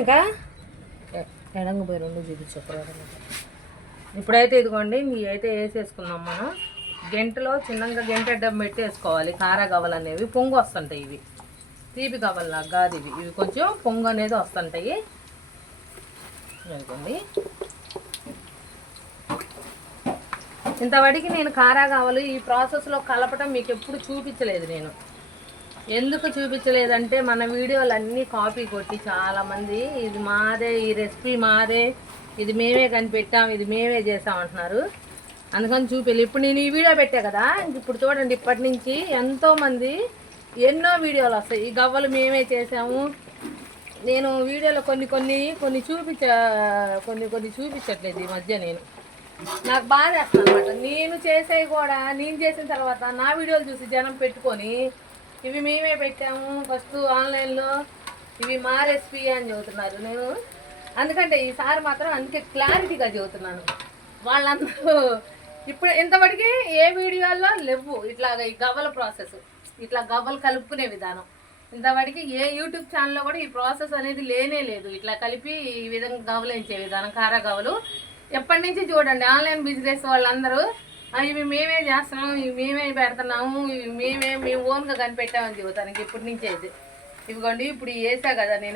ఇంకా ఎడంగా పోయి రెండు చూపించు. ఇప్పుడైతే ఇదిగోండి ఇవి అయితే వేసేసుకుందాం మనం. గంటలో చిన్నగా గంట అడ్డం పెట్టి వేసుకోవాలి. కారా గవ్వలు అనేవి పొంగు వస్తుంటాయి. ఇవి తీపి గవ్వల్లాగా కాదు, ఇవి కొంచెం పొంగు అనేది వస్తుంటాయి. ఇదిగోండి ఇంతవరకు నేను కారా గవ్వలు ఈ ప్రాసెస్లో కలపటం మీకు ఎప్పుడు చూపించలేదు. నేను ఎందుకు చూపించలేదంటే మన వీడియోలు అన్నీ కాపీ కొట్టి చాలామంది ఇది మాదే, ఈ రెసిపీ మాదే, ఇది మేమే కనిపెట్టాం, ఇది మేమే చేసామంటున్నారు. అందుకని చూపించాలి. ఇప్పుడు నేను ఈ వీడియో పెట్టా కదా, ఇప్పుడు చూడండి ఇప్పటి నుంచి ఎంతోమంది ఎన్నో వీడియోలు వస్తాయి. ఈ గవ్వలు మేమే చేసాము. నేను వీడియోలో కొన్ని చూపించట్లేదు ఈ మధ్య. నాకు బాధ వేస్తాను అనమాట. నేను చేసేవి కూడా నేను చేసిన తర్వాత నా వీడియోలు చూసి జనం పెట్టుకొని ఇవి మేమే పెట్టాము ఫస్ట్ ఆన్లైన్లో, ఇవి మా రెసిపీ అని చెబుతున్నారు. నేను అందుకంటే ఈసారి మాత్రం అందుకే క్లారిటీగా చెబుతున్నాను. వాళ్ళందరూ ఇప్పుడు ఇంతవరకు ఏ వీడియోల్లో లేవు ఇట్లాగ ఈ గవ్వల ప్రాసెస్, ఇట్లా గవ్వలు కలుపుకునే విధానం. ఇంతవరకు ఏ యూట్యూబ్ ఛానల్లో కూడా ఈ ప్రాసెస్ అనేది లేనే లేదు. ఇట్లా కలిపి ఈ విధంగా గవ్వలించే విధానం, కారా గవ్వలు ఎప్పటి నుంచి చూడండి ఆన్లైన్ బిజినెస్ వాళ్ళందరూ ఇవి మేమే చేస్తున్నాము, ఇవి మేమే పెడుతున్నాము, ఇవి మేము ఓన్గా కనిపెట్టామని చెబుతాను. ఇప్పటి నుంచి అయితే ఇవిగోండి ఇప్పుడు వేసా కదా నేను.